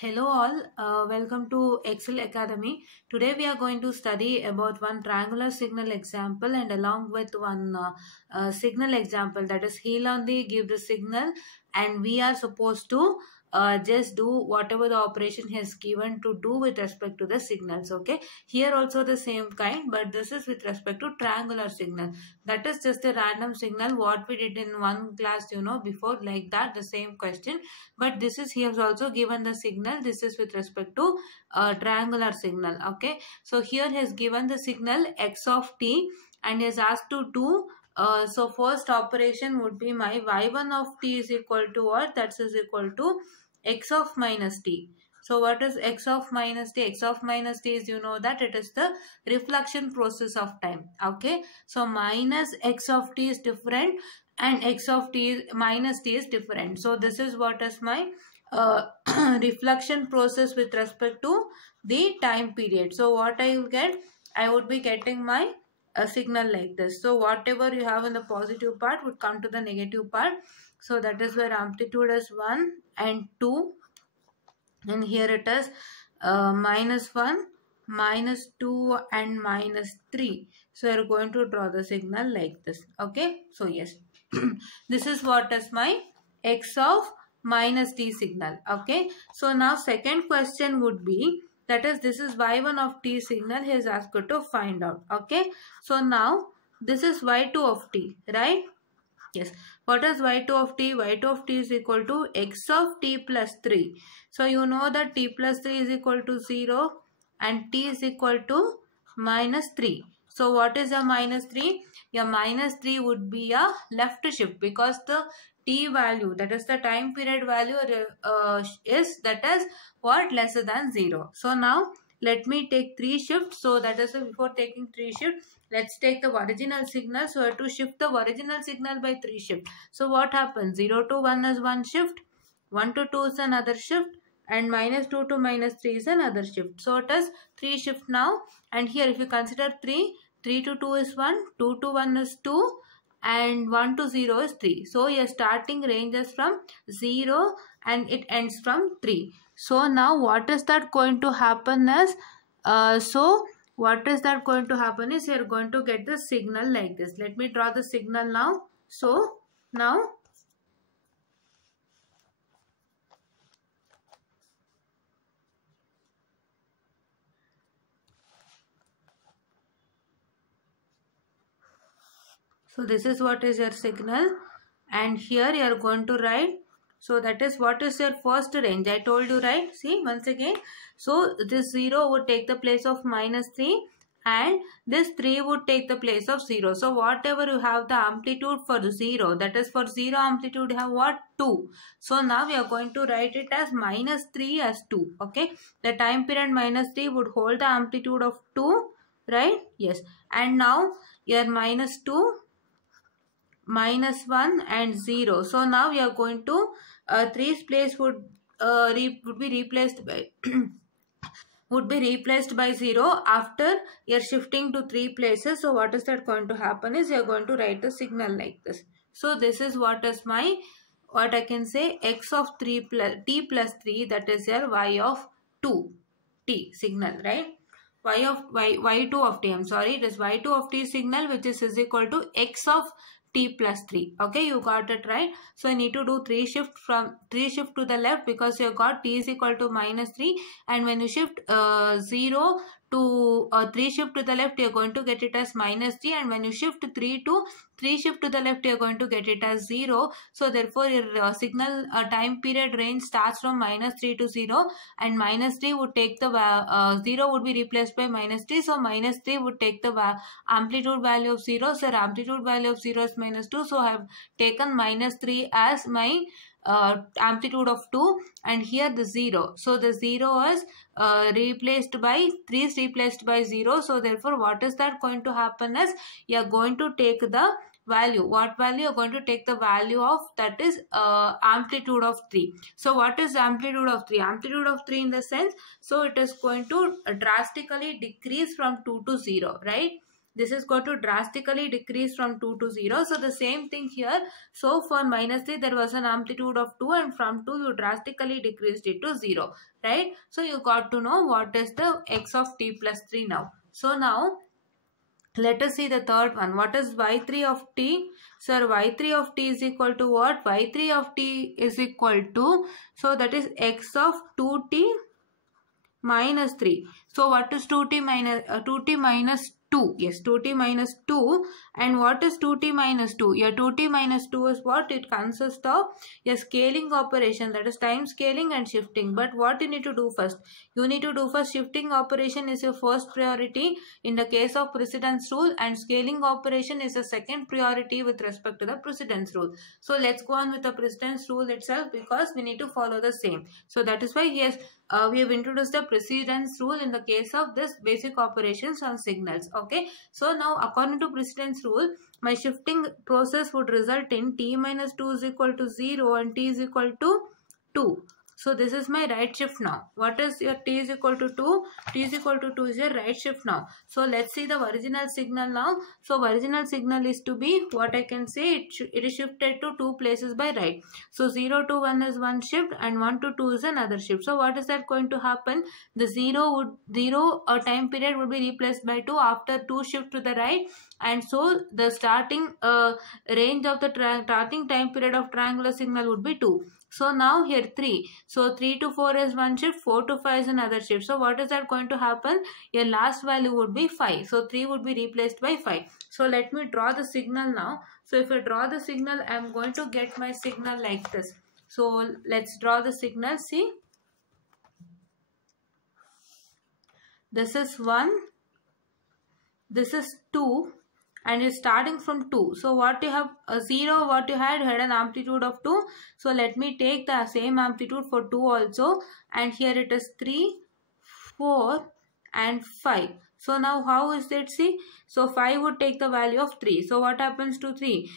Hello all, welcome to Excel Academy. Today we are going to study about one triangular signal example and along with one signal example, that is he'll only give the signal and we are supposed to just do whatever the operation he has given to do with respect to the signals. Okay, here also the same kind, but this is with respect to triangular signal. That is just a random signal what we did in one class before, like that, the same question, but this is he has also given the signal. This is with respect to triangular signal. Okay, so here he has given the signal x of t and he has asked to do so first operation would be my y1 of t is equal to what? That is equal to x of minus t. So what is x of minus t? X of minus t is, that it is the reflection process of time. Okay, so minus x of t is different and x of t minus t is different. So this is what is my reflection process with respect to the time period. So what I will get? I would be getting my signal like this. So whatever you have in the positive part would come to the negative part. So that is where amplitude is 1 and 2. And here it is minus 1, minus 2 and minus 3. So you are going to draw the signal like this. Okay. So yes, this is what is my x of minus t signal. Okay. So now second question would be, that is, this is y1 of t signal he is asked to find out. Okay. So now this is y2 of t, right? Yes. What is y2 of t? Y2 of t is equal to x of t plus 3. So you know that t plus 3 is equal to 0 and t is equal to minus 3. So what is a minus 3? Your minus 3 would be a left shift because the t value, that is the time period value is that is what? Lesser than 0. So now let me take 3 shifts. So that is before taking 3 shifts, let's take the original signal. So I have to shift the original signal by 3 shifts. So what happens? 0 to 1 is 1 shift, 1 to 2 is another shift, and minus 2 to minus 3 is another shift. So it is 3 shift now. And here if you consider 3, 3 to 2 is 1, 2 to 1 is 2, and 1 to 0 is 3. So your starting range is from 0 and it ends from 3. So now what is that going to happen is, what is that going to happen is you're going to get the signal like this. Let me draw the signal now. So now this is what is your signal, and here you are going to write. So that is what is your first range. I told you, right? See once again. So this 0 would take the place of minus 3 and this 3 would take the place of 0. So whatever you have the amplitude for 0, that is for 0 amplitude you have what? 2. So now we are going to write it as minus 3 as 2. Okay. The time period minus 3 would hold the amplitude of 2, right? Yes. And now your minus 2, minus 1 and 0. So now we are going to 3's place would be replaced by would be replaced by 0 after you're shifting to 3 places. So what is that going to happen is you're going to write the signal like this. So this is what is my, what I can say, x of 3 plus t plus 3, that is your y of 2 t signal, right? Y2 of t, I'm sorry, it is y2 of t signal, which is equal to x of t plus 3. Okay, you got it right. So you need to do 3 shift to the left because you got t is equal to minus 3, and when you shift 0 to 3 shift to the left, you're going to get it as minus 3, and when you shift 3 shift to the left, you're going to get it as 0. So therefore your signal time period range starts from minus 3 to 0, and minus 3 would take the 0 would be replaced by minus 3. So minus 3 would take the amplitude value of 0. So amplitude value of 0 is minus 2. So I have taken minus 3 as my amplitude of 2, and here the 0. So the 0 is replaced by 3 is replaced by 0. So therefore what is that going to happen is you are going to take the value. What value? You are going to take the value of, that is amplitude of 3. So what is amplitude of 3? Amplitude of 3 in the sense, so it is going to drastically decrease from 2 to 0, right? this is going to drastically decrease from 2 to 0. So the same thing here. So for minus 3 there was an amplitude of 2, and from 2 you drastically decreased it to 0, right? So you got to know what is the x of t plus 3 now. So now let us see the third one. What is y3 of t? Sir, y3 of t is equal to what? Y3 of t is equal to, so that is x of 2t minus 3. So what is 2t minus 2? Yes, 2t minus 2. And what is 2t minus 2? Yeah, 2t minus 2 is what? It consists of a scaling operation, that is time scaling and shifting. But what you need to do first? You need to do first, shifting operation is your first priority in the case of precedence rule, and scaling operation is a second priority with respect to the precedence rule. So let's go on with the precedence rule itself, because we need to follow the same. So that is why, yes, we have introduced the precedence rule in the case of this basic operations on signals. Okay, so now according to precedence rule, my shifting process would result in t minus 2 is equal to 0 and t is equal to 2. So this is my right shift now. What is your t is equal to 2? T is equal to 2 is your right shift now. So let's see the original signal now. So original signal is to be, what I can say, it is shifted to 2 places by right. So 0 to 1 is one shift and 1 to 2 is another shift. So what is that going to happen? The 0 time period would be replaced by 2 after 2 shift to the right, and so the starting range of the starting time period of triangular signal would be 2. So now here 3. So 3 to 4 is one shift, 4 to 5 is another shift. So what is that going to happen? Your last value would be 5. So 3 would be replaced by 5. So let me draw the signal now. So if I draw the signal, I am going to get my signal like this. So let's draw the signal. See, this is 1, this is 2, and it's starting from 2. So what you have, 0, what you had an amplitude of 2. So let me take the same amplitude for 2 also, and here it is 3, 4 and 5. So now how is that? See, so 5 would take the value of 3. So what happens to 3?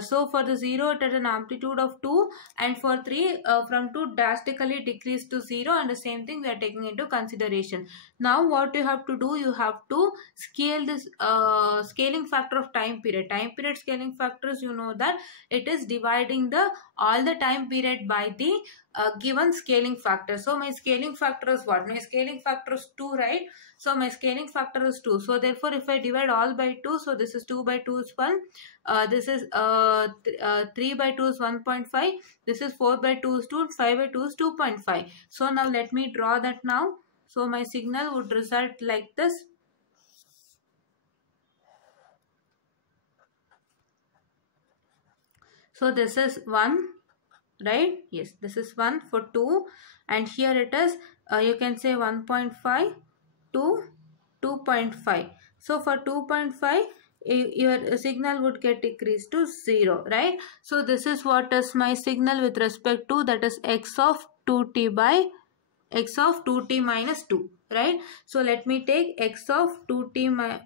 So for the 0 it has an amplitude of 2, and for 3 from 2 drastically decreased to 0, and the same thing we are taking into consideration. Now what you have to do, you have to scale this scaling factor of time period. Time period scaling factors, you know that it is dividing the all the time period by the given scaling factor. So my scaling factor is what? My scaling factor is 2, right? So my scaling factor is 2. So therefore if I divide all by 2, so this is 2 by 2 is 1. This is 3 by 2 is 1.5. This is 4 by 2 is 2. 5 by 2 is 2.5. So now let me draw that now. So my signal would result like this. So this is 1, right? Yes, this is 1 for 2, and here it is, you can say 1.5 to 2.5. So for 2.5, your signal would get decreased to 0, right? So this is what is my signal with respect to, that is x of 2t by x of 2t minus 2, right? So let me take x of 2t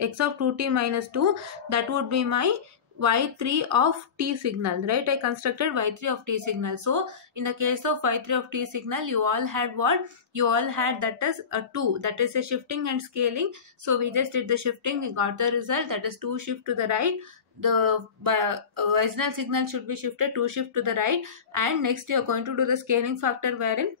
x of 2t minus 2. That would be my y3 of t signal, right? I constructed y3 of t signal. So in the case of y3 of t signal, you all had what? You all had, that is a 2, that is a shifting and scaling. So we just did the shifting, we got the result, that is 2 shift to the right. The original signal should be shifted 2 shift to the right, and next you are going to do the scaling factor, wherein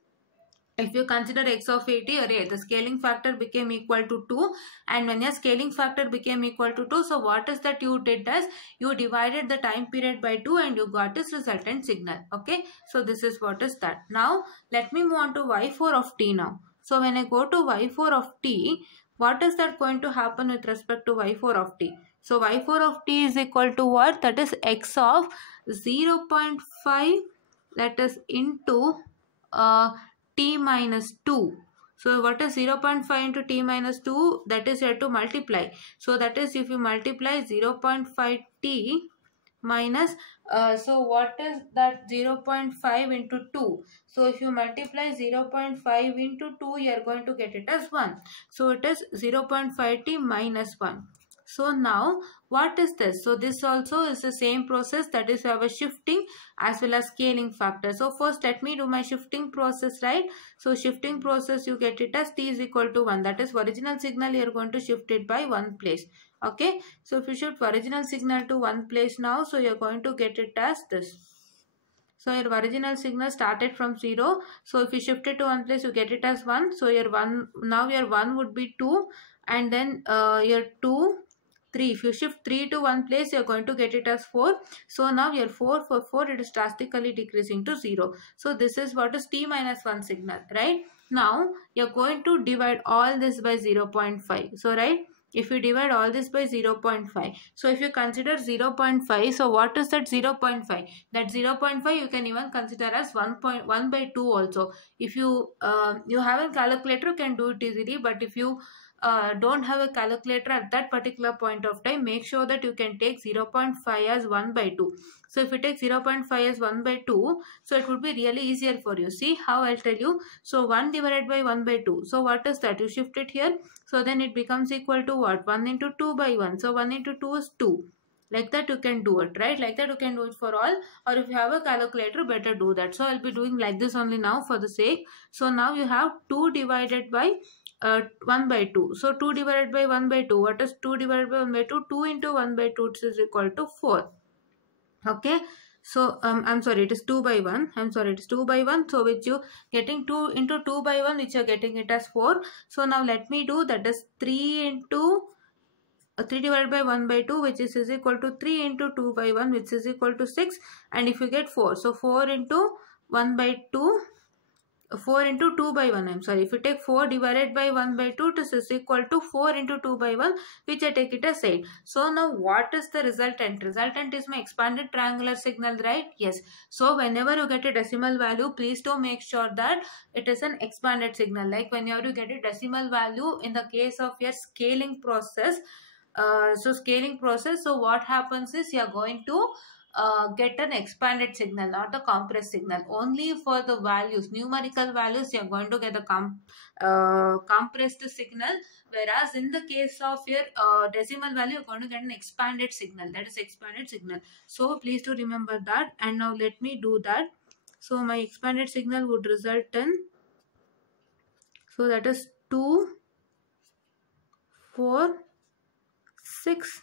if you consider x of 80, the scaling factor became equal to 2, and when your scaling factor became equal to 2, so what is that you did as, you divided the time period by 2 and you got this resultant signal. Okay, so this is what is that. Now let me move on to y4 of t now. So when I go to y4 of t, what is that going to happen with respect to y4 of t? So y4 of t is equal to what? That is x of 0.5, that is into t minus 2. So what is 0.5 into t minus 2? That is here to multiply. So that is, if you multiply 0.5 t minus, so what is that? 0.5 into 2. So if you multiply 0.5 into 2, you are going to get it as 1. So it is 0.5 t minus 1. So now what is this? So this also is the same process, that is we have a shifting as well as scaling factor. So first let me do my shifting process, right? So shifting process, you get it as t is equal to 1. That is original signal, you are going to shift it by one place. Okay, so if you shift original signal to one place now, so you are going to get it as this. So your original signal started from 0. So if you shift it to one place, you get it as 1. So your 1, now your 1 would be 2, and then your 2, 3. If you shift 3 to one place, you're going to get it as 4. So now your 4, for 4, it is drastically decreasing to 0. So this is what is t minus 1 signal, right? Now you're going to divide all this by 0.5. So right, if you divide all this by 0.5, so if you consider 0.5, so what is that 0.5? That 0.5 you can even consider as 1.1 by 2 also. If you you have a calculator, you can do it easily, but if you don't have a calculator at that particular point of time, make sure that you can take 0.5 as 1 by 2. So if you take 0.5 as 1 by 2, so it would be really easier for you. See how I'll tell you. So 1 divided by 1 by 2. So what is that? You shift it here. So then it becomes equal to what? 1 into 2 by 1. So 1 into 2 is 2. Like that you can do it, right? Like that you can do it for all. Or if you have a calculator, better do that. So I'll be doing like this only now for the sake. So now you have 2 divided by 1 by 2. So 2 divided by 1 by 2. What is 2 divided by 1 by 2? 2 into 1 by 2 is equal to 4. Okay. So I'm sorry, it is 2 by 1. I'm sorry, it is 2 by 1. So which you getting 2 into 2 by 1, which you are getting it as 4. So now let me do, that is 3 into 3 divided by 1 by 2, which is equal to 3 into 2 by 1, which is equal to 6. And if you get 4, so 4 into 1 by 2, 4 into 2 by 1, I'm sorry, if you take 4 divided by 1 by 2, this is equal to 4 into 2 by 1, which I take it as 8. So now what is the resultant? Resultant is my expanded triangular signal, right? Yes. So whenever you get a decimal value, please do make sure that it is an expanded signal. Like when you have to get a decimal value in the case of your scaling process, so what happens is you are going to get an expanded signal, not a compressed signal. Only for the values, numerical values, you are going to get a compressed signal, whereas in the case of your decimal value, you are going to get an expanded signal, that is expanded signal. So please do remember that. And now let me do that. So my expanded signal would result in, so that is 2, 4, 6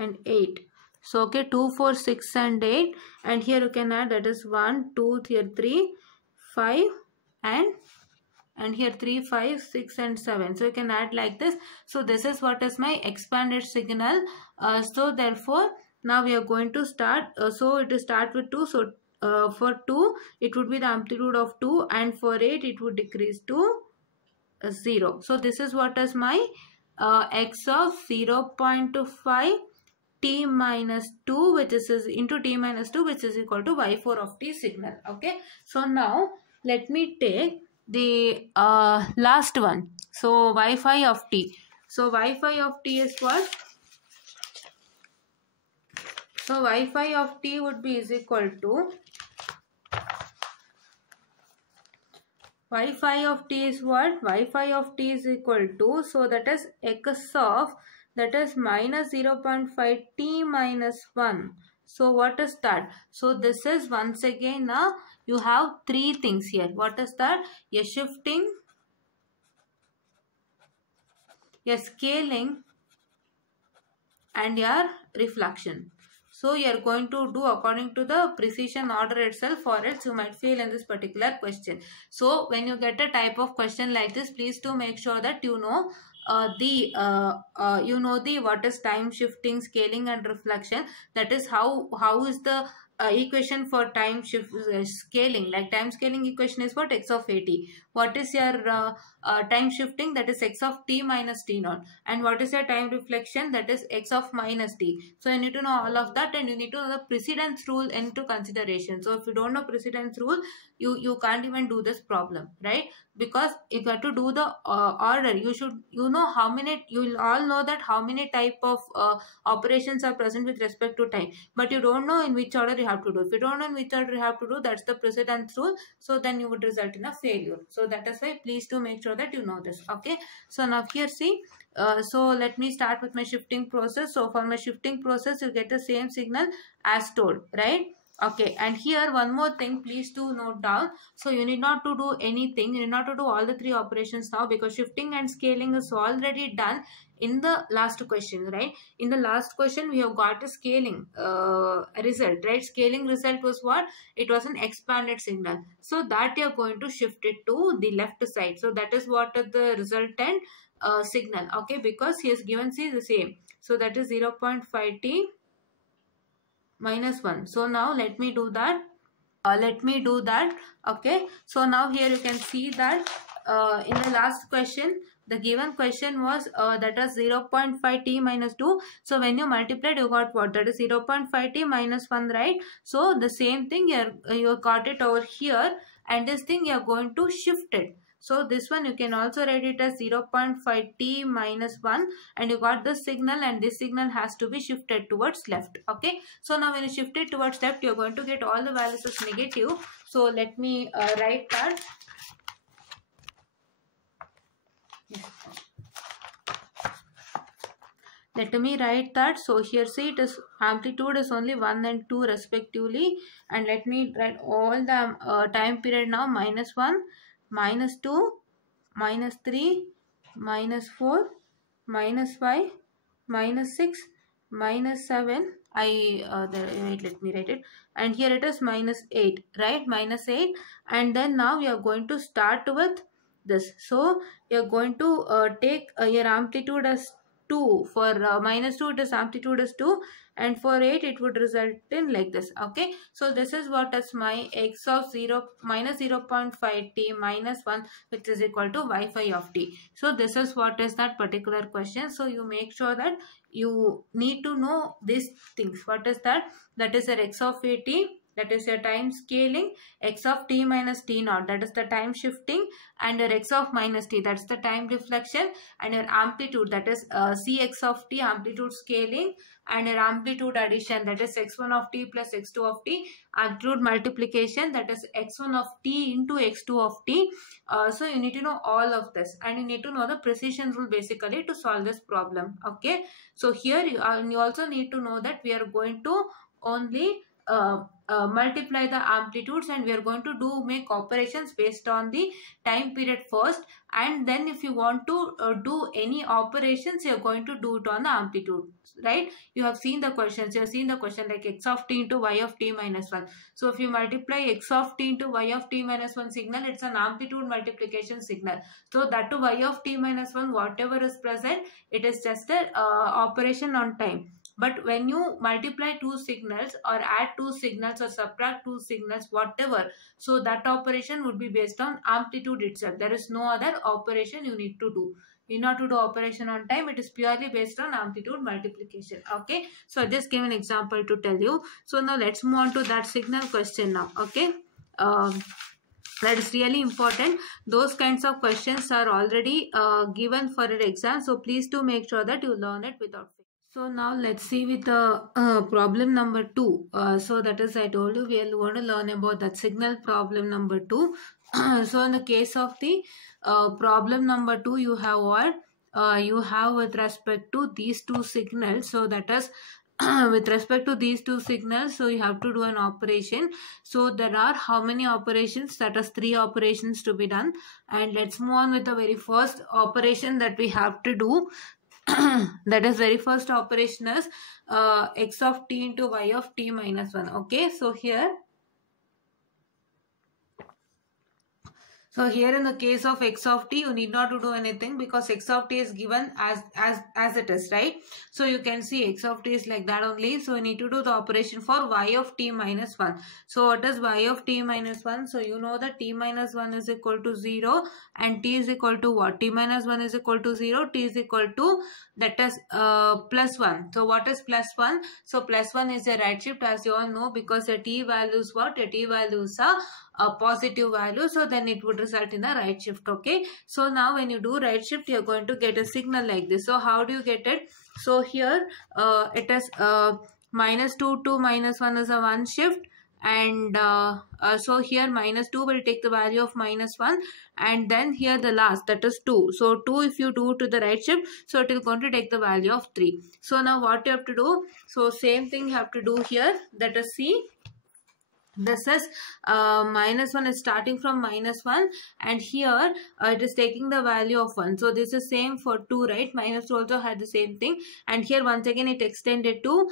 and 8. So okay, 2, 4, 6 and 8, and here you can add, that is 1, 2, here 3, 5 and here 3, 5, 6 and 7. So you can add like this. So this is what is my expanded signal. So therefore now we are going to start. So it will start with 2. So for 2 it would be the amplitude of 2, and for 8 it would decrease to 0. So this is what is my x of 0.5 t minus 2, which is into t minus 2, which is equal to y4 of t signal. Okay. So now let me take the last one. So y5 of t. So y5 of t is what? So y5 of t would be is equal to, y5 of t is what? y5 of t is equal to, so that is x of, that is minus 0.5 t minus 1. So what is that? So this is once again, you have three things here. What is that? A shifting, a scaling and your reflection. So you are going to do according to the precision order itself, or else you might fail in this particular question. So when you get a type of question like this, please do make sure that you know the what is time shifting, scaling and reflection. That is how is the equation for time shift scaling. Like time scaling equation is what? X of 80. What is your time shifting? That is x of t minus t naught. And what is your time reflection? That is x of minus t. So you need to know all of that, and you need to know the precedence rule into consideration. So if you don't know precedence rule, you can't even do this problem, right? Because if you have to do the order, you know how many, you will all know that how many type of operations are present with respect to time, but you don't know in which order you have to do. If you don't know in which order you have to do, that's the precedence rule. So then you would result in a failure. So that is why please do make sure that you know this. Okay, so now here see, so let me start with my shifting process. So for my shifting process, you get the same signal as told, right? Okay, and here one more thing, please do note down. So you need not to do anything, you need not to do all the three operations now, because shifting and scaling is already done in the last question, right? In the last question we have got a scaling result, right? Scaling result was what? It was an expanded signal, so that you are going to shift it to the left side. So that is what the resultant signal. Okay, because he has given C the same, so that is 0.5t minus 1. So now let me do that. Okay, so now here you can see that in the last question, the given question was that is 0.5t minus 2. So when you multiplied, you got what? That is 0.5t minus 1, right? So the same thing here, you got it over here, and this thing you are going to shift it. So this one you can also write it as 0.5t minus 1, and you got the signal, and this signal has to be shifted towards left. Okay, so now when you shift it towards left, you are going to get all the values as negative. So let me write that. Let me write that. So here see, it is amplitude is only 1 and 2 respectively, and let me write all the time period now. Minus 1, minus 2, minus 3, minus 4, minus 5, minus 6, minus 7. Wait, let me write it. And here it is minus 8, right? Minus 8. And then now we are going to start with this. So you are going to take your amplitude as 2. For minus 2, it is amplitude is 2, and for 8 it would result in like this. Okay, so this is what is my x of 0 minus 0.5t minus 1, which is equal to y5 of t. So this is what is that particular question. So you make sure that you need to know these things. What is that? That is your x of at, that is your time scaling, x of t minus t naught, that is the time shifting, and your x of minus t, that's the time deflection, and your amplitude, that is cx of t, amplitude scaling, and your amplitude addition, that is x1 of t plus x2 of t, amplitude multiplication, that is x1 of t into x2 of t. So you need to know all of this, and you need to know the precision rule basically to solve this problem. Okay, so here you also need to know that we are going to only multiply the amplitudes, and we are going to make operations based on the time period first, and then if you want to do any operations, you are going to do it on the amplitude, right? You have seen the questions, you have seen the question like x of t into y of t minus 1. So if you multiply x of t into y of t minus 1 signal, it's an amplitude multiplication signal. So that to y of t minus 1, whatever is present, it is just a operation on time. But when you multiply two signals or add two signals or subtract two signals, whatever, so that operation would be based on amplitude itself. There is no other operation you need to do. You not to do operation on time. It is purely based on amplitude multiplication. Okay. So I just gave an example to tell you. So now let's move on to that signal question now. Okay. That is really important. Those kinds of questions are already given for an exam. So please do make sure that you learn it without. So now let's see with the problem number 2. So that is, I told you we are going to learn about that signal problem number 2. So in the case of the problem number 2, you have what? You have with respect to these two signals. So that is with respect to these two signals, so you have to do an operation. So there are how many operations? That is 3 operations to be done. And let's move on with the very first operation that we have to do. That is very first operation is x of t into y of t minus 1. Okay, so here in the case of x of t, you need not to do anything because x of t is given as it is, right? So you can see x of t is like that only. So you need to do the operation for y of t minus 1. So what is y of t minus 1? So you know that t minus 1 is equal to 0 and t is equal to what? T minus 1 is equal to 0, t is equal to, that is plus 1. So what is plus 1? So plus 1 is a right shift, as you all know, because the t values what? The t values are a positive value, so then it would result in a right shift. Okay, so now when you do right shift, you are going to get a signal like this. So how do you get it? So here it is minus 2 to minus 1 is a 1 shift, and so here -2 will take the value of -1, and then here the last, that is 2. So 2, if you do to the right shift, so it is going to take the value of 3. So now what you have to do, so same thing you have to do here, that is see, this is -1 is starting from -1, and here it is taking the value of 1. So this is same for 2, right? -2 also had the same thing, and here once again it extended to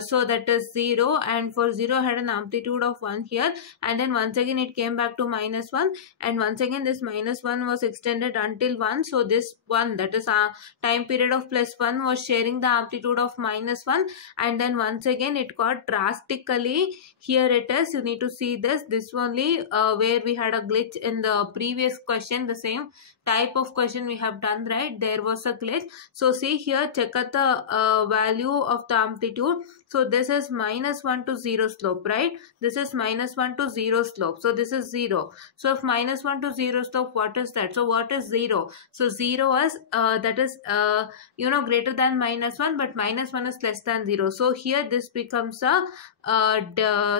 so that is 0, and for 0 had an amplitude of 1 here, and then once again it came back to -1, and once again this -1 was extended until 1. So this 1, that is a time period of +1, was sharing the amplitude of -1, and then once again it got drastically, here it is, you need to see this only where we had a glitch in the previous question, the same type of question we have done, right? There was a glitch. So see here, check out the value of the amplitude. So this is -1 to 0 slope, right? This is -1 to 0 slope. So this is 0. So if -1 to 0 slope, what is that? So what is 0? So 0 is that is greater than -1, but -1 is less than 0. So here this becomes a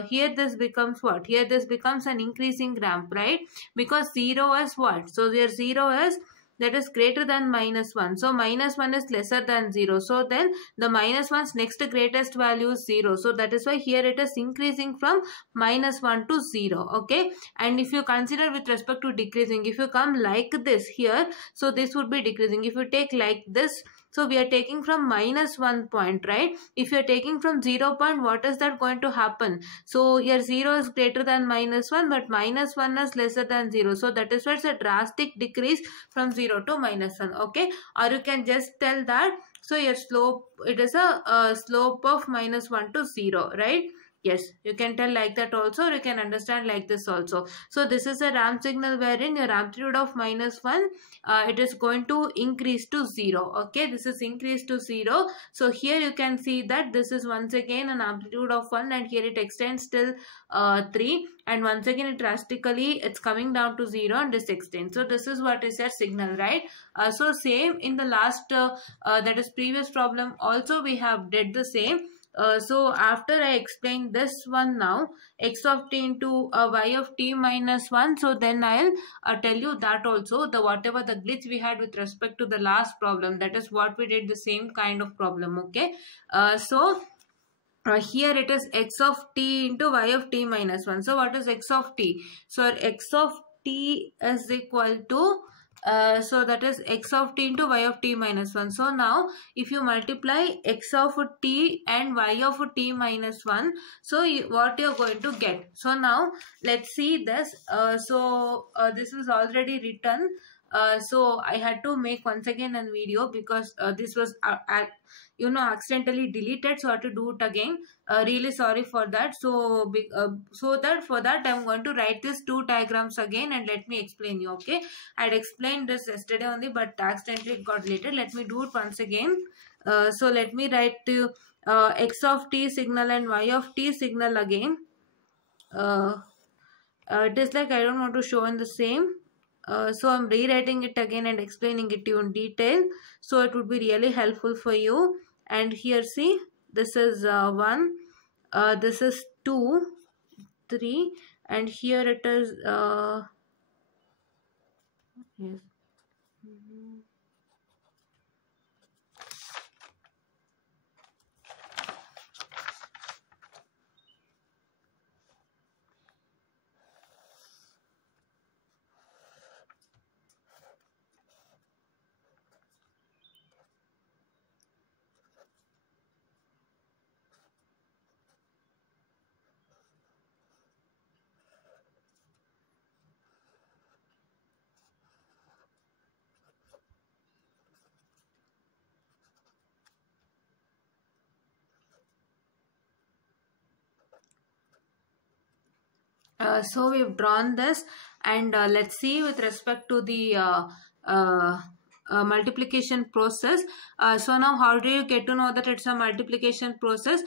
here this becomes what? Here this becomes an increasing ramp, right? Because 0 is what? So here 0 is, that is greater than -1. So -1 is lesser than 0. So then the -1's next greatest value is 0. So that is why here it is increasing from -1 to 0. Okay. And if you consider with respect to decreasing, if you come like this here, so this would be decreasing. If you take like this, so we are taking from -1 point, right? If you are taking from 0 point, what is that going to happen? So here 0 is greater than -1, but -1 is lesser than 0. So that is why it's a drastic decrease from 0 to -1. Okay. Or you can just tell that, so your slope, it is a slope of -1 to 0, right? Yes, you can tell like that also, or you can understand like this also. So this is a ramp signal wherein your amplitude of -1, it is going to increase to 0. Okay, this is increased to 0. So here you can see that this is once again an amplitude of 1, and here it extends till 3, and once again it drastically, it's coming down to 0, and this extends. So this is what is your signal, right? So same in the last that is previous problem also we have did the same. So after I explain this one now, x of t into y of t minus 1, so then I'll tell you that also, the whatever the glitch we had with respect to the last problem, that is what we did, the same kind of problem. Okay. Here it is x of t into y of t minus 1. So what is x of t? So x of t is equal to so that is x of t into y of t minus 1. So now if you multiply x of t and y of t minus 1, so what you are going to get? So now let's see this. This is already written. So I had to make once again a video because this was accidentally deleted, so I have to do it again. Really sorry for that. So for that I'm going to write these two diagrams again, and let me explain you. Okay, I had explained this yesterday only, but accidentally it got deleted. Let me do it once again. So let me write to x of t signal and y of t signal again. It is like I don't want to show in the same. So I'm rewriting it again and explaining it to you in detail, so it would be really helpful for you. And here see, this is 1, this is 2, 3, and here it is yes. So we've drawn this, and let's see with respect to the multiplication process. So now how do you get to know that it's a multiplication process?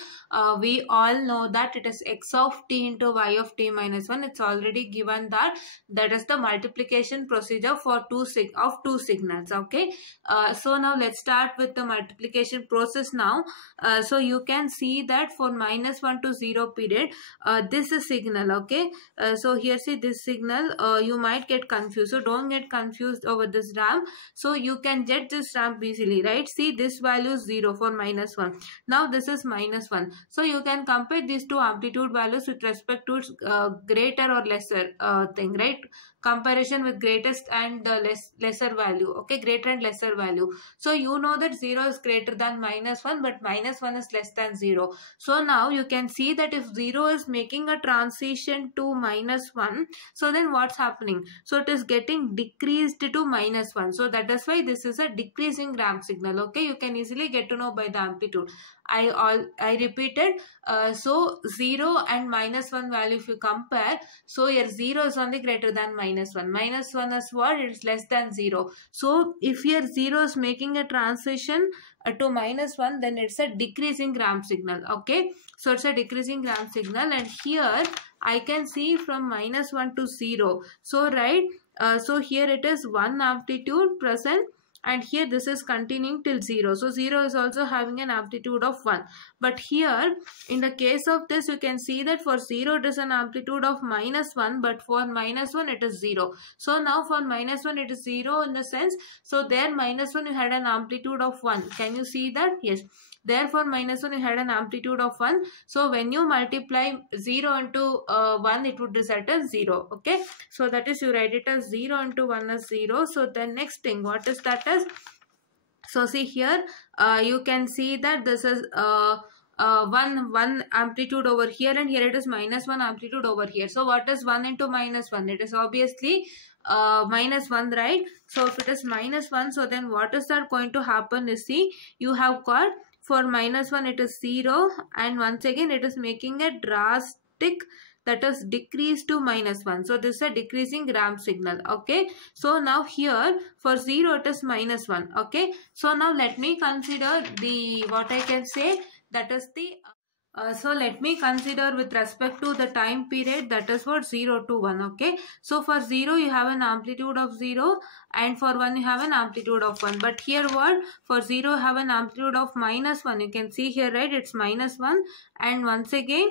We all know that it is x of t into y of t minus 1. It's already given that is the multiplication procedure for two signals. Okay, so now let's start with the multiplication process now. So you can see that for -1 to 0 period, this is signal. Okay, so here see this signal, you might get confused, so don't get confused over this ramp. So you can get this ramp easily, right? See, this value is 0 for -1. Now this is -1. So you can compare these two amplitude values with respect to greater or lesser thing, right? Comparison with greatest and lesser value. Okay, greater and lesser value. So you know that 0 is greater than -1, but -1 is less than 0. So now you can see that if 0 is making a transition to -1, so then what's happening? So it is getting decreased to -1. So that is why this is a decreasing ramp signal. Okay, you can easily get to know by the amplitude. I repeated. So 0 and -1 value, if you compare, so here 0 is only greater than -1. -1 is what? It's less than 0. So if here 0 is making a transition to -1, then it's a decreasing ramp signal. Okay, so it's a decreasing ramp signal, and here I can see from -1 to 0. So right, so here it is 1 amplitude present, and here this is continuing till 0. So 0 is also having an amplitude of 1. But here in the case of this, you can see that for 0 it is an amplitude of -1, but for -1 it is 0. So now for -1 it is 0 in the sense, so there -1 you had an amplitude of 1. Can you see that? Yes. Therefore -1 you had an amplitude of 1. So when you multiply 0 into 1, it would result as 0. Okay, so that is, you write it as 0 into 1 as 0. So the next thing, what is that as? So see here, you can see that this is one amplitude over here, and here it is -1 amplitude over here. So what is 1 into -1? It is obviously -1, right? So if it is -1, so then what is that going to happen is, see, you have got for -1 it is 0, and once again it is making a drastic, that is decrease to -1. So this is a decreasing ramp signal. Okay, so now here for 0 it is -1. Okay, so now let me consider the, what I can say, that is the so let me consider with respect to the time period, that is what, 0 to 1. Okay, so for 0 you have an amplitude of 0, and for 1 you have an amplitude of 1. But here what, for 0 you have an amplitude of -1. You can see here, right, it's -1, and once again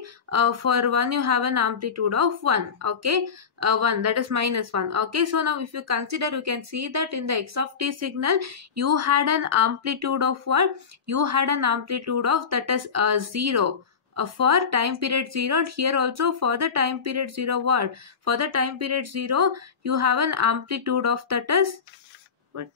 for 1 you have an amplitude of 1. Okay, 1, that is -1. Okay, so now if you consider, you can see that in the x of t signal you had an amplitude of what? You had an amplitude of, that is 0 for time period 0. And here also for the time period 0, what? For the time period 0 you have an amplitude of, that is what?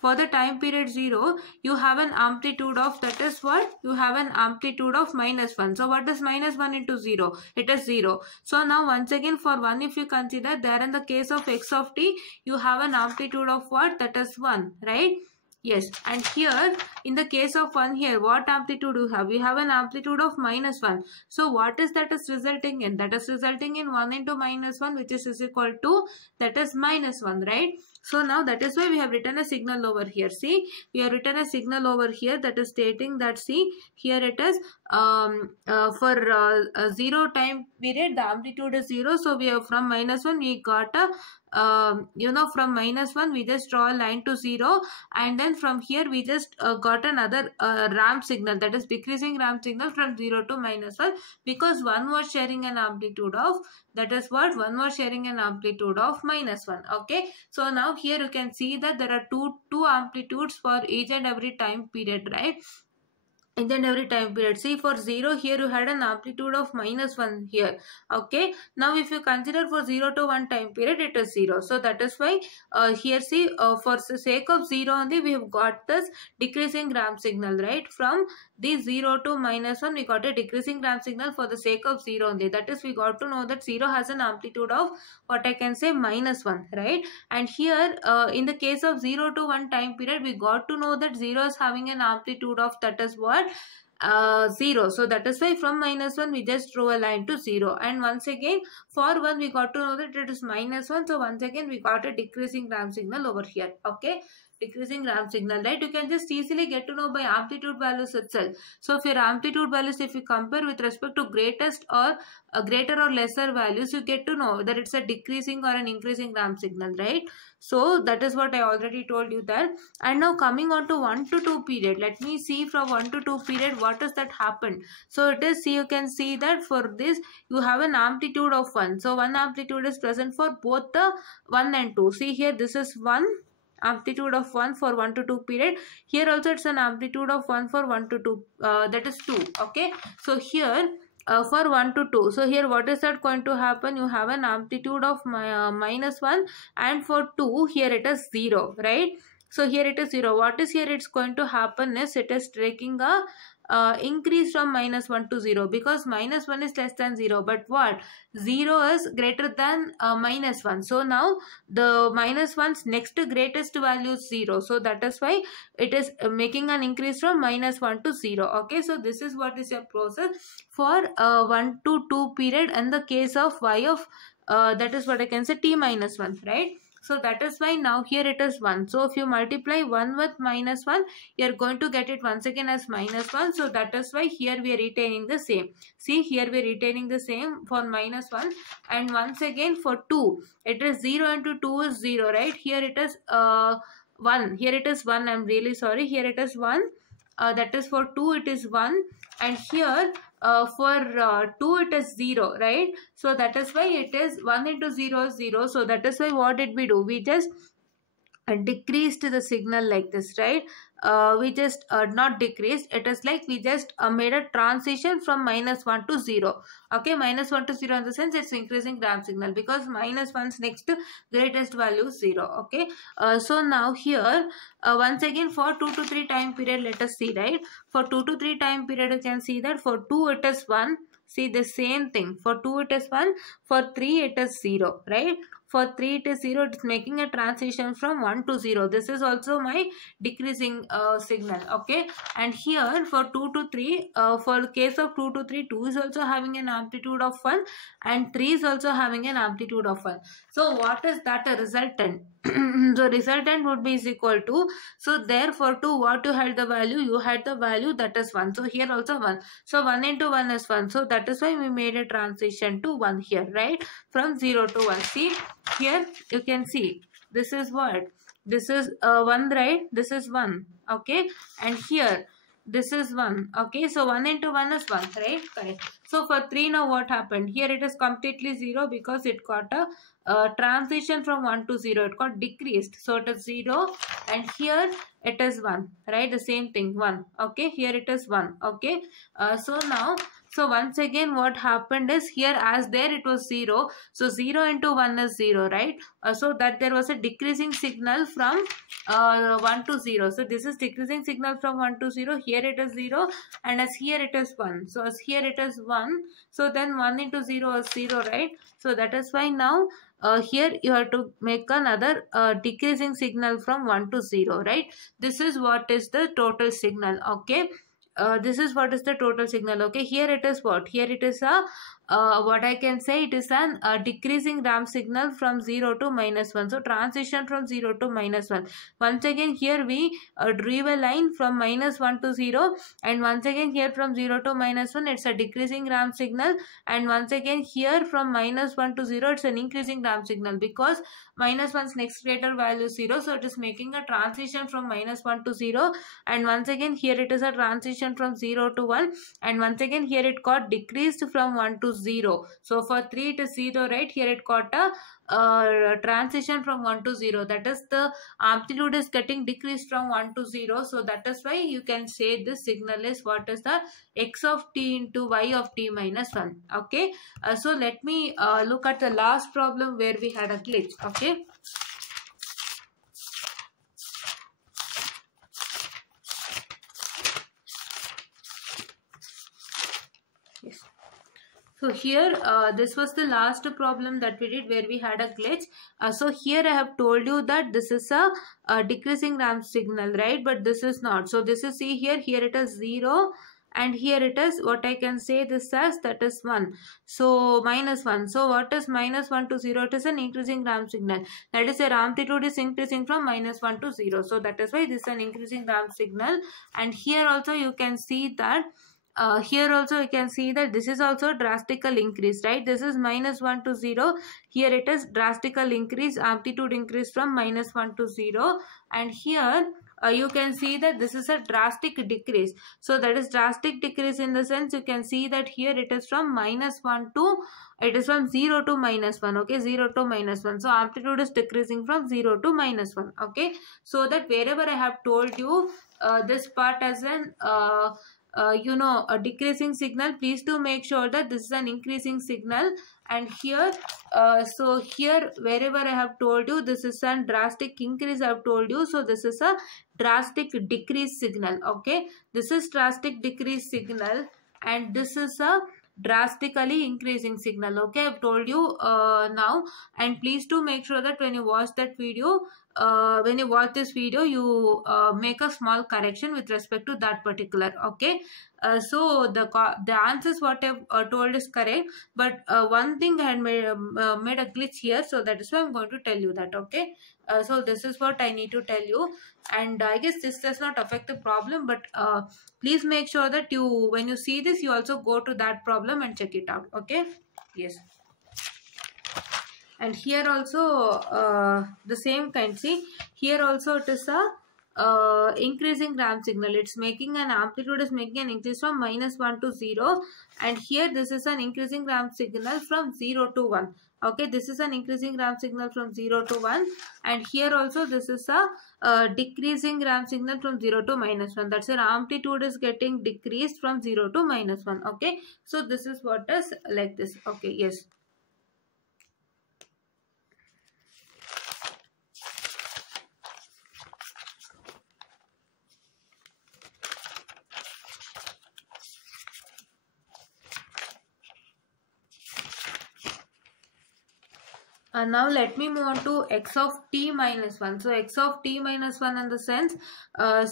For the time period 0 you have an amplitude of, that is what? You have an amplitude of -1. So what is -1 into 0? It is 0. So now once again for 1, if you consider, there in the case of x of t you have an amplitude of what? That is 1, right? Yes, and here in the case of 1, here what amplitude you have? We have an amplitude of -1. So what is that is resulting in? That is resulting in 1 into -1, which is equal to, that is -1, right? So now that is why we have written a signal over here. See, we have written a signal over here that is stating that, see, here it is for 0 time period the amplitude is 0. So we have from -1 we got a from -1 we just draw a line to 0, and then from here we just got another ramp signal, that is decreasing ramp signal from 0 to -1, because one was sharing an amplitude of, that is what, one was sharing an amplitude of -1. Okay, so now here you can see that there are two amplitudes for each and every time period, right? And then every time period. See, for 0 here you had an amplitude of -1 here. Okay, now if you consider for 0 to 1 time period, it is 0. So that is why here, see, for the sake of 0 only we have got this decreasing ramp signal, right? From the 0 to -1 we got a decreasing ramp signal for the sake of 0 only. That is, we got to know that 0 has an amplitude of, what I can say, -1, right? And here in the case of 0 to 1 time period, we got to know that 0 is having an amplitude of, that is what, 0. So that is why from -1 we just draw a line to 0. And once again for 1 we got to know that it is -1. So once again we got a decreasing ramp signal over here. Okay, decreasing ramp signal, right? You can just easily get to know by amplitude values itself. So if your amplitude values, if you compare with respect to greatest or greater or lesser values, you get to know that it's a decreasing or an increasing ramp signal, right? So that is what I already told you there. And now coming on to 1 to 2 period, let me see from 1 to 2 period what is that happened. So it is, see, you can see that for this you have an amplitude of 1. So one amplitude is present for both the 1 and 2. See here, this is 1 amplitude of 1 for 1 to 2 period. Here also it's an amplitude of 1 for 1 to 2, that is 2. Okay, so here for 1 to 2, so here what is that going to happen? You have an amplitude of -1, and for 2 here it is 0, right? So here it is 0. What is here it's going to happen is it is taking a increase from -1 to 0, because -1 is less than 0, but what, 0 is greater than -1. So now the -1's next greatest value is 0. So that is why it is making an increase from -1 to 0. Okay, so this is what is your process for 1 to 2 period in the case of y of that is what I can say t-1, right? So that is why now here it is 1. So if you multiply 1 with -1, you are going to get it once again as -1. So that is why here we are retaining the same. See, here we are retaining the same for -1. And once again for 2, it is 0 into 2 is 0, right? Here it is 1. Here it is 1. I'm really sorry. Here it is 1. That is for 2 it is 1. And here for 2 it is 0, right? So that is why it is 1 into 0 is 0. So that is why what did we do? We just decreased the signal like this, right? We just not decreased, it is like we just made a transition from -1 to 0. Okay, -1 to 0 in the sense it's increasing ramp signal, because -1's next greatest value is 0. Okay, so now here once again for 2 to 3 time period, let us see, right? For 2 to 3 time period you can see that for 2 it is 1. See the same thing, for 2 it is 1, for 3 it is 0, right? For 3 it is 0, it's making a transition from 1 to 0. This is also my decreasing signal. Okay, and here for 2 to 3, for the case of 2 to 3, 2 is also having an amplitude of 1 and 3 is also having an amplitude of 1. So what is that a resultant? The resultant would be is equal to, so there for 2 what you had the value? You had the value that is 1. So here also 1. So 1 into 1 is 1. So that is why we made a transition to 1 here, right? From 0 to 1. See, here you can see this is what? This is 1, right? This is 1. Okay, and here this is 1. Okay, so 1 into 1 is 1, right? Correct. So for 3 now what happened? Here it is completely 0 because it got a transition from 1 to 0. It got decreased. So it is 0 and here it is 1, right? The same thing, 1. Okay, here it is 1. Okay, so now, so once again what happened is here as there it was 0. So 0 into 1 is 0, right? So that there was a decreasing signal from 1 to 0. So this is decreasing signal from 1 to 0. Here it is 0 and as here it is 1. So as here it is 1. So then 1 into 0 is 0, right? So that is why now here you have to make another decreasing signal from 1 to 0, right? This is what is the total signal. Okay, this is what is the total signal. Okay, here it is what? Here it is a what I can say, it is an decreasing ramp signal from 0 to -1. So transition from 0 to -1. Once again here we drew a line from -1 to 0, and once again here from 0 to -1 it's a decreasing ramp signal, and once again here from -1 to 0 it's an increasing ramp signal, because -1's next greater value is 0. So it is making a transition from -1 to 0, and once again here it is a transition from 0 to 1, and once again here it got decreased from 1 to 0. So for 3 it is 0, right? Here it got a transition from 1 to 0. That is, the amplitude is getting decreased from 1 to 0. So that is why you can say this signal is what is the x of t into y of t minus 1. Okay, so let me look at the last problem where we had a glitch. Okay, yes. So here this was the last problem that we did where we had a glitch. So here I have told you that this is a decreasing ramp signal, right? But this is not. So this is, see here, here it is 0 and here it is, what I can say this as, that is 1. So minus 1. So what is minus 1 to 0? It is an increasing ramp signal. That is, their amplitude is increasing from minus 1 to 0. So that is why this is an increasing ramp signal. And here also you can see that here also you can see that this is also drastical increase, right? This is minus 1 to 0. Here it is drastical increase, amplitude increase from minus 1 to 0. And here you can see that this is a drastic decrease. So that is drastic decrease in the sense you can see that here it is from minus 1 to, it is from 0 to minus 1. Okay, 0 to minus 1. So amplitude is decreasing from 0 to minus 1. Okay, so that wherever I have told you this part as an a decreasing signal, please do make sure that this is an increasing signal. And here so here wherever I have told you this is a drastic increase, I have told you, so this is a drastic decrease signal. Okay, this is drastic decrease signal and this is a drastically increasing signal. Okay, I've told you now. And please do make sure that when you watch that video, when you watch this video, you make a small correction with respect to that particular. Okay, so the answers what I've told is correct, but one thing I had made a glitch here, so that is why I'm going to tell you that. Okay, so this is what I need to tell you, and I guess this does not affect the problem, but please make sure that you, when you see this, you also go to that problem and check it out. Okay, yes. And here also the same kind. See, here also it is a increasing ramp signal. It's making an amplitude is making an increase from minus 1 to 0, and here this is an increasing ramp signal from 0 to 1. Okay, this is an increasing ramp signal from 0 to 1, and here also this is a decreasing ramp signal from 0 to minus 1. That's your amplitude is getting decreased from 0 to minus 1. Okay, so this is what is like this. Okay, yes. Now let me move on to x of t minus 1. So x of t minus 1 in the sense,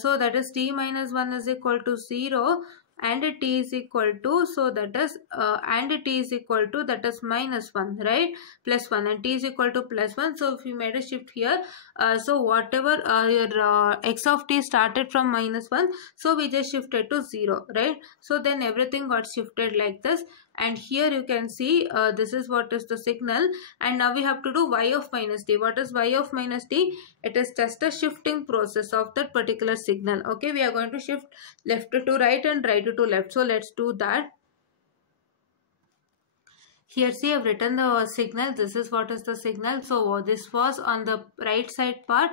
so that is t minus 1 is equal to 0 and t is equal to, so that is and t is equal to, that is minus 1, right, plus 1, and t is equal to plus 1. So if you made a shift here, so whatever your x of t started from minus 1, so we just shifted to 0, right? So then everything got shifted like this. And here you can see this is what is the signal, and now we have to do y of minus t. What is y of minus t? It is just a shifting process of that particular signal. Okay, we are going to shift left to right and right to left. So let's do that. Here see, I've written the signal. This is what is the signal. So this was on the right side part.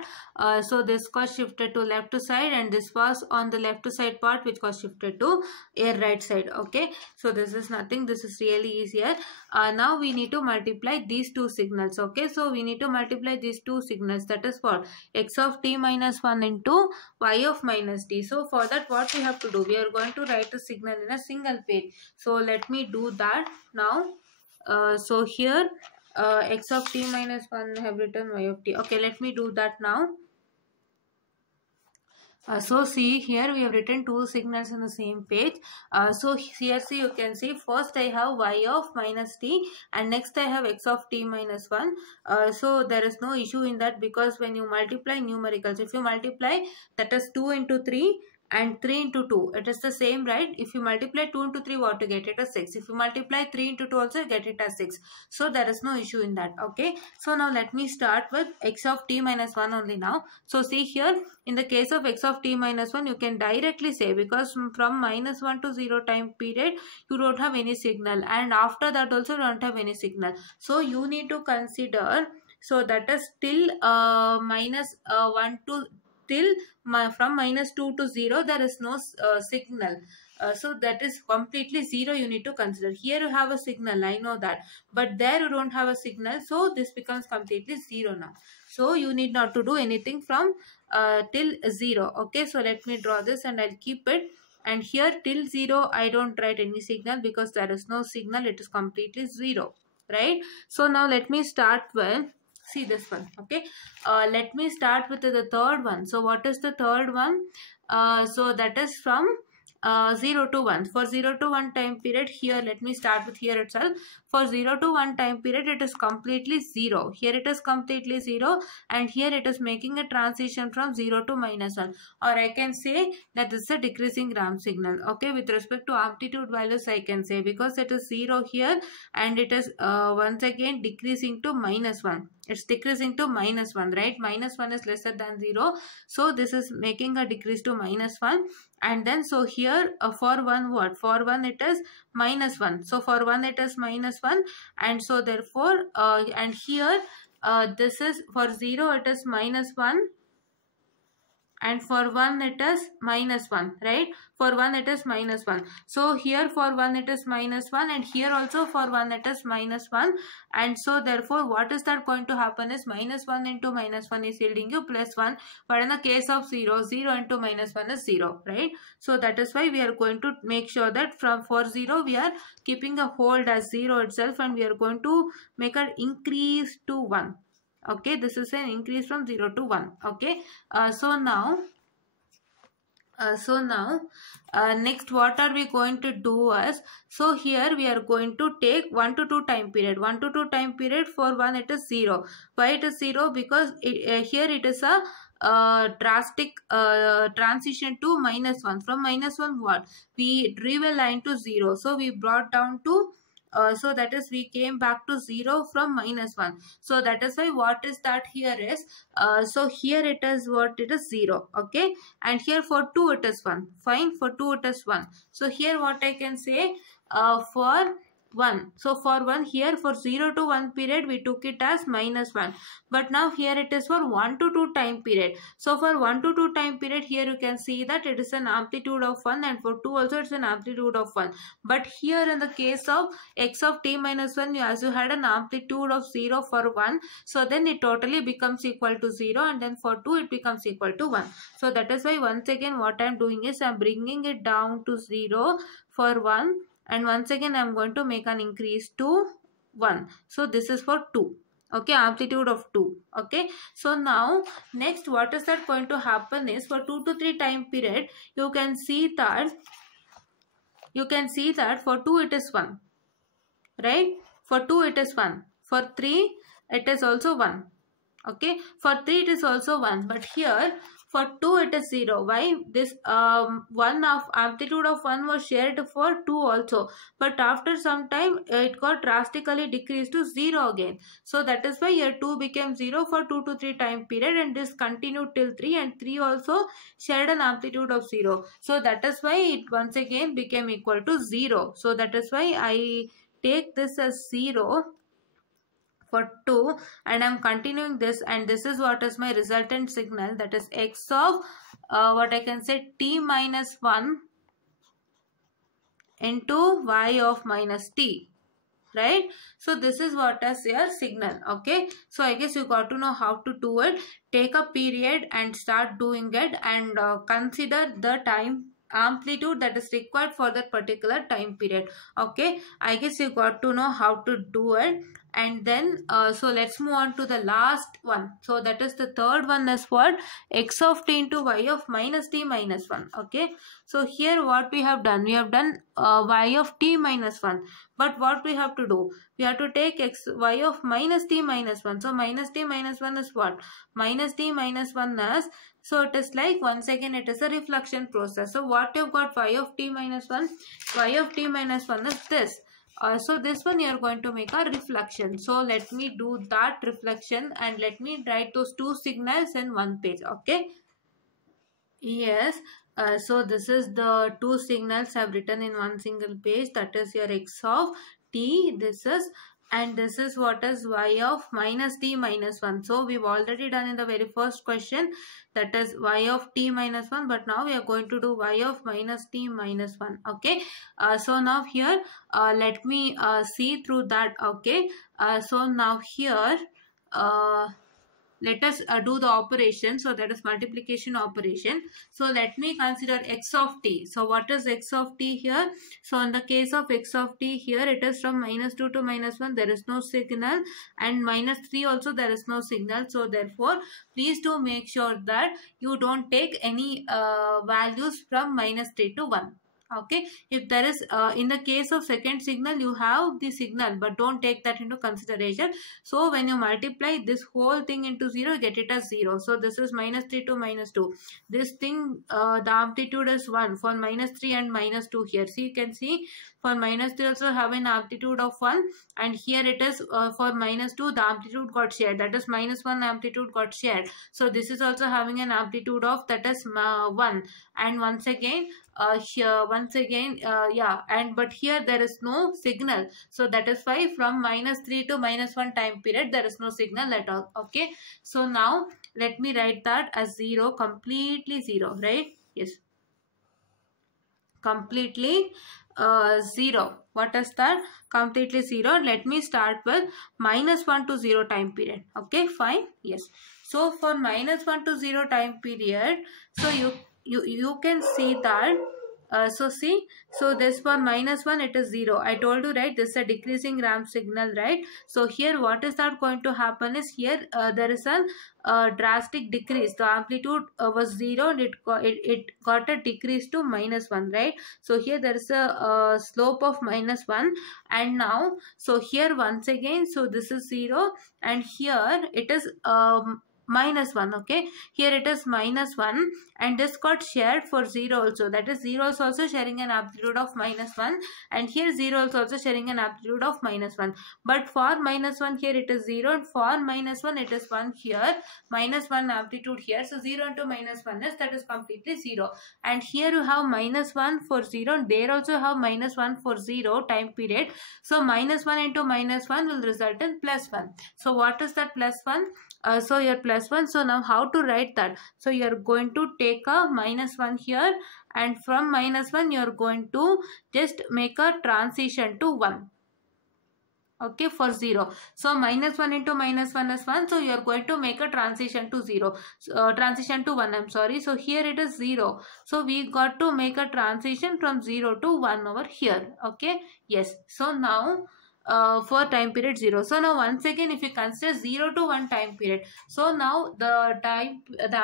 So this got shifted to left side, and this was on the left side part which got shifted to air right side. Okay. So this is nothing. This is really easier. Now we need to multiply these two signals. Okay. So we need to multiply these two signals. That is what? X of t minus 1 into y of minus t. So for that, what we have to do? We are going to write a signal in a single page. So let me do that now. So here x of t minus 1 I have written y of t. Okay, let me do that now. So see, here we have written two signals in the same page. So here see, you can see first I have y of minus t and next I have x of t minus 1. So there is no issue in that, because when you multiply numericals, if you multiply, that is 2 into 3 and 3 into 2, it is the same, right? If you multiply 2 into 3, what to get it as 6. If you multiply 3 into 2 also, you get it as 6. So there is no issue in that. Okay, so now let me start with x of t minus 1 only now. So see here, in the case of x of t minus 1, you can directly say, because from minus 1 to 0 time period you don't have any signal, and after that also you don't have any signal. So you need to consider, so that is till minus 1 to till from minus 2 to 0 there is no signal. So that is completely 0 you need to consider. Here you have a signal, I know that, but there you don't have a signal, so this becomes completely 0 now. So you need not to do anything from till 0. Okay, so let me draw this and I'll keep it. And here till 0 I don't write any signal because there is no signal, it is completely 0, right? So now let me start with, see this one. Okay, let me start with the third one. So what is the third one? So that is from 0 to 1. For 0 to 1 time period, here let me start with here itself. For 0 to 1 time period, it is completely 0. Here it is completely 0, and here it is making a transition from 0 to -1, or I can say that this is a decreasing ramp signal. Okay, with respect to amplitude values, I can say, because it is 0 here and it is once again decreasing to -1. It's decreasing to -1, right? -1 is lesser than 0, so this is making a decrease to -1. And then so here for 1 what? For 1 it is -1. So for 1 it is -1, and so therefore and here this is for 0 it is -1, and for 1 it is -1, right? For 1 it is -1. So here for 1 it is -1, and here also for 1 it is -1, and so therefore what is that going to happen is -1 into -1 is yielding you +1, but in the case of 0, 0 into -1 is 0, right? So that is why we are going to make sure that for 0 we are keeping a hold as 0 itself, and we are going to make an increase to 1. Okay, this is an increase from 0 to 1. Okay, so now next what are we going to do is, so here we are going to take 1 to 2 time period. 1 to 2 time period, for 1 it is 0. Why it is 0? Because here it is a drastic transition to -1. From -1 what? We drew a line to 0. So we brought down to so that is we came back to 0 from -1. So that is why what is that here is so here it is what? It is 0. Okay, and here for 2 it is 1. Fine, for 2 it is 1. So here what I can say for 1. So for 1 here, for 0 to 1 period we took it as -1, but now here it is for 1 to 2 time period. So for 1 to 2 time period, here you can see that it is an amplitude of 1, and for 2 also it's an amplitude of 1. But here in the case of x of t minus 1, as you had an amplitude of 0 for 1, so then it totally becomes equal to 0, and then for 2 it becomes equal to 1. So that is why once again what I am doing is I am bringing it down to 0 for 1, and once again I am going to make an increase to 1. So this is for 2. Okay, amplitude of 2. Okay, so now next what is that going to happen is, for 2 to 3 time period you can see that for 2 it is 1, right? For 2 it is 1. For 3 it is also 1. Okay, for 3 it is also 1, but here for 2 it is 0. Why? This 1 of amplitude of 1 was shared for 2 also, but after some time it got drastically decreased to 0 again. So that is why here 2 became 0 for 2 to 3 time period, and this continued till 3, and 3 also shared an amplitude of 0. So that is why it once again became equal to 0. So that is why I take this as 0 for 2, and I am continuing this, and this is what is my resultant signal, that is x of what I can say t minus 1 into y of minus t, right? So this is what is your signal. Okay, so I guess you got to know how to do it. Take a period and start doing it, and consider the time amplitude that is required for that particular time period. Okay, I guess you got to know how to do it. And then so let's move on to the last one. So that is the third one is what? X of t into y of minus t minus 1. Okay, so here what we have done, we have done y of t minus 1, but what we have to do, we have to take y of minus t minus 1. So minus t minus 1 is what? Minus t minus 1 is, so it is like, once again it is a reflection process. So what you've got, y of t minus 1, y of t minus 1 is this. So this one you are going to make a reflection. So let me do that reflection, and let me write those two signals in one page. Okay, yes, so this is the two signals I have written in one single page, that is your x of t, this is, and this is what is y of minus t minus 1. So we've already done in the very first question, that is y of t minus 1, but now we are going to do y of minus t minus 1. Okay, so now here let me see through that. Okay, so now here let us do the operation. So that is multiplication operation. So let me consider x of t. So what is x of t here? So in the case of x of t here, it is from minus 2 to minus 1. There is no signal, and minus 3 also there is no signal. So therefore, please do make sure that you don't take any values from minus 3 to 1. Okay, if there is in the case of second signal, you have the signal, but don't take that into consideration. So when you multiply this whole thing into 0, get it as 0. So this is -3 to -2. This thing, the amplitude is 1 for -3 and -2 here. See, you can see for -3 also have an amplitude of 1, and here it is for -2 the amplitude got shared, that is -1 amplitude got shared. So this is also having an amplitude of, that is 1. And once again yeah, and but here there is no signal, so that is why from -3 to -1 time period there is no signal at all. Okay, so now let me write that as 0, completely 0, right? Yes, completely 0. What is that? Completely 0. Let me start with -1 to 0 time period. Okay, fine. Yes, so for -1 to 0 time period, so you can see that so see, so this for -1 it is 0. I told you, right, this is a decreasing ramp signal, right? So here what is that going to happen is, here there is a drastic decrease. The amplitude was 0 and it got a decrease to -1, right? So here there is a slope of -1, and now so here once again, so this is 0 and here it is -1. Okay, here it is -1 and this got shared for 0 also, that is 0 is also sharing an amplitude of -1, and here 0 is also sharing an amplitude of -1. But for -1 here it is 0 and for -1 it is 1 here, -1 amplitude here. So 0 into -1 is, that is completely 0, and here you have -1 for 0 and there also have -1 for 0 time period. So -1 into -1 will result in +1. So what is that +1? So your +1. So now how to write that? So you are going to take a -1 here, and from -1 you are going to just make a transition to 1. Okay, for 0. So -1 into -1 is 1. So you are going to make a transition to 0. Transition to 1. I'm sorry. So here it is 0. So we got to make a transition from 0 to 1 over here. Okay. Yes. So now for time period 0. So now once again, if you consider 0 to 1 time period, so now the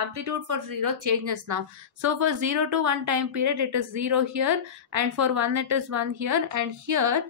amplitude for 0 changes now. So for 0 to 1 time period it is 0 here, and for 1 it is 1 here, and here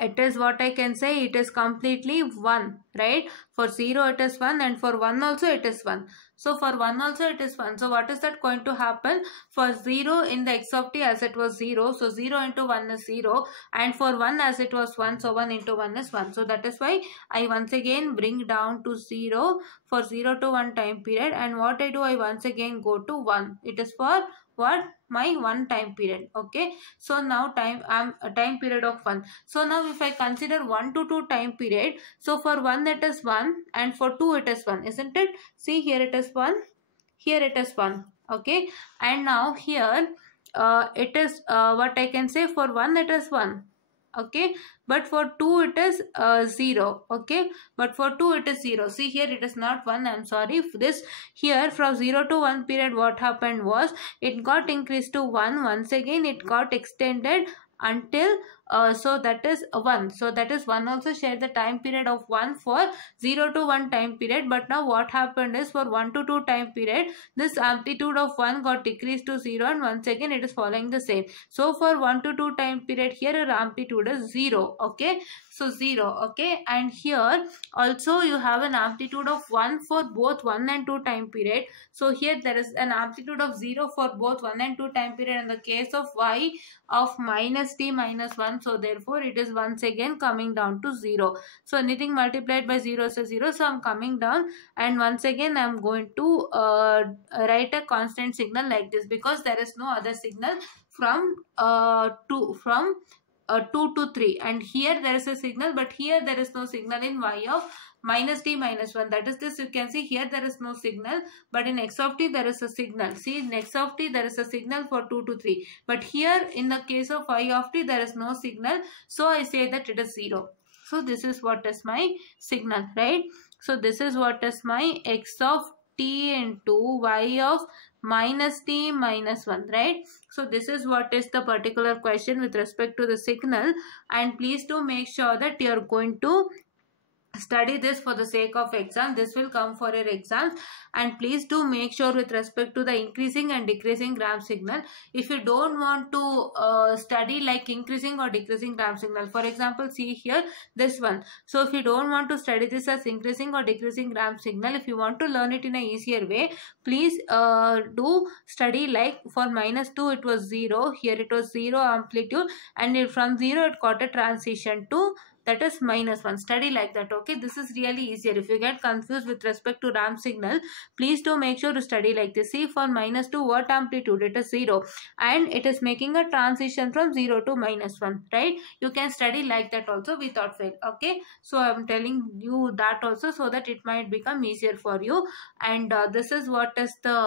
it is, what I can say, it is completely 1, right? For 0 it is 1 and for 1 also it is 1. So for 1 also it is 1. So what is that going to happen? For 0 in the x of t as it was 0. So 0 into 1 is 0. And for 1 as it was 1. So 1 into 1 is 1. So that is why I once again bring down to 0 for 0 to 1 time period. And what I do, I once again go to 1. It is for what? My 1 time period. Okay. So now a time period of 1. So now if I consider 1 to 2 time period, so for 1 it is 1 and for 2 it is 1, isn't it? See, here it is 1, here it is 1. Okay, and now here it is what I can say, for 1 it is 1. Okay, but for 2 it is 0. Okay, but for 2 it is 0. See, here it is not 1. I'm sorry. This here from 0 to 1 period, what happened was it got increased to 1. Once again it got extended until so that is 1. So that is 1 also shared the time period of 1 for 0 to 1 time period. But now what happened is, for 1 to 2 time period, this amplitude of 1 got decreased to 0, and once again it is following the same. So for 1 to 2 time period, here your amplitude is 0. Okay, so 0. Okay, and here also you have an amplitude of 1 for both 1 and 2 time period. So here there is an amplitude of 0 for both 1 and 2 time period in the case of y of -t-1. So therefore it is once again coming down to 0. So anything multiplied by 0 is a 0. So I'm coming down, and once again I'm going to write a constant signal like this, because there is no other signal from 2 to 3, and here there is a signal, but here there is no signal in y of -t-1. That is this, you can see here there is no signal, but in x of t there is a signal. See, in x of t there is a signal for 2 to 3, but here in the case of y of t there is no signal. So I say that it is 0. So this is what is my signal, right? So this is what is my x of t into y of -t-1, right? So this is what is the particular question with respect to the signal, and please do make sure that you are going to study this for the sake of exam. This will come for your exams, and please do make sure with respect to the increasing and decreasing gram signal. If you don't want to study like increasing or decreasing gram signal, for example, see here this one. So if you don't want to study this as increasing or decreasing gram signal, if you want to learn it in a easier way, please do study like for -2 it was 0, here it was 0 amplitude, and from 0 it got a transition to that is -1. Study like that. Okay, this is really easier. If you get confused with respect to ram signal, please do make sure to study like this. See, for -2 what amplitude? It is 0, and it is making a transition from 0 to -1, right? You can study like that also without fail. Okay, so I'm telling you that also so that it might become easier for you. And this is what is the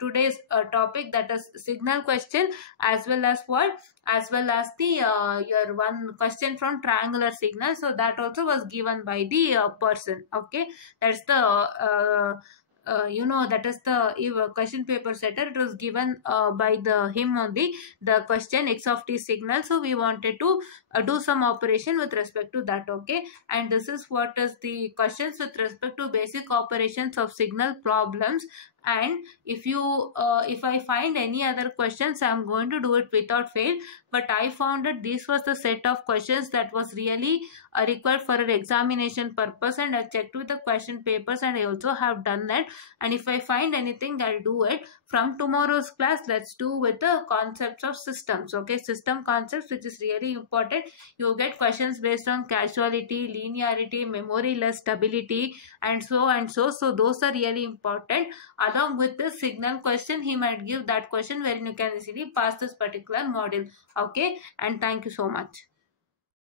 today's topic, that is signal question, as well as what, as well as the your one question from triangular signal. So that also was given by the person. Okay, that's the that is the question paper setter. It was given by him only, the question x of t signal. So we wanted to do some operation with respect to that. Okay, and this is what is the questions with respect to basic operations of signal problems. And if I find any other questions, I'm going to do it without fail. But I found that this was the set of questions that was really required for an examination purpose, and I checked with the question papers, and I also have done that. And if I find anything, I'll do it. From tomorrow's class, let's do with the concepts of systems. Okay, system concepts, which is really important. You get questions based on causality, linearity, memory loss, stability, and so and so. So those are really important. Along with the signal question, he might give that question wherein you can easily pass this particular module. Okay, and thank you so much.